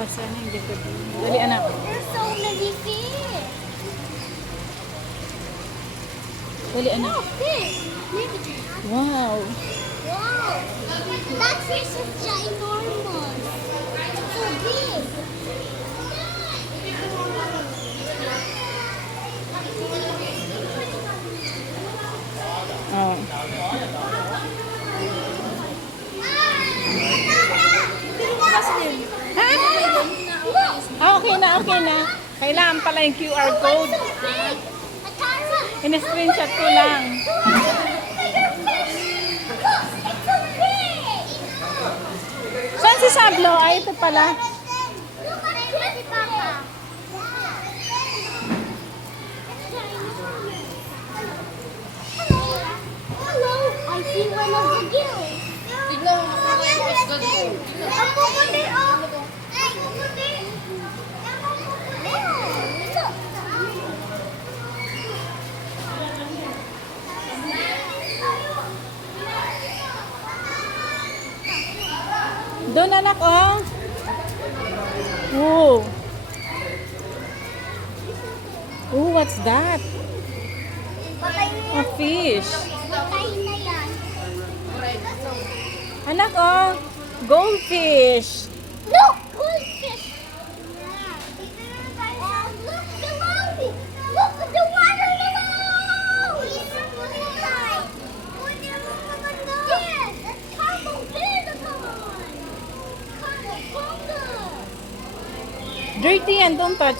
Basa na yung likod. Dali, anak. There's so many fish. Dali, anak. Oh, fish. Maybe. Wow. Wow. That fish is ginormous. So big. Oh. Ha? Ah, okay na, okay na. Kailangan pala yung QR code. Big. Atara. In-screenshot ko lang. Saan si Sablo? Ay, ito pala. Hello, I see one of the gills. Tignan mo kung ano yung isda doon. Ang pupundi, oh. Ay, pupundi. Ito. Doon, anak, oh. Oh. Oh, what's that? Patay na A yan. fish. Patay na yan. Anak, oh. Goldfish. Look, goldfish. Oh, look, the lobby. Look at the water below. Yes, that's Cabo Verde. Dirty yan, don't touch.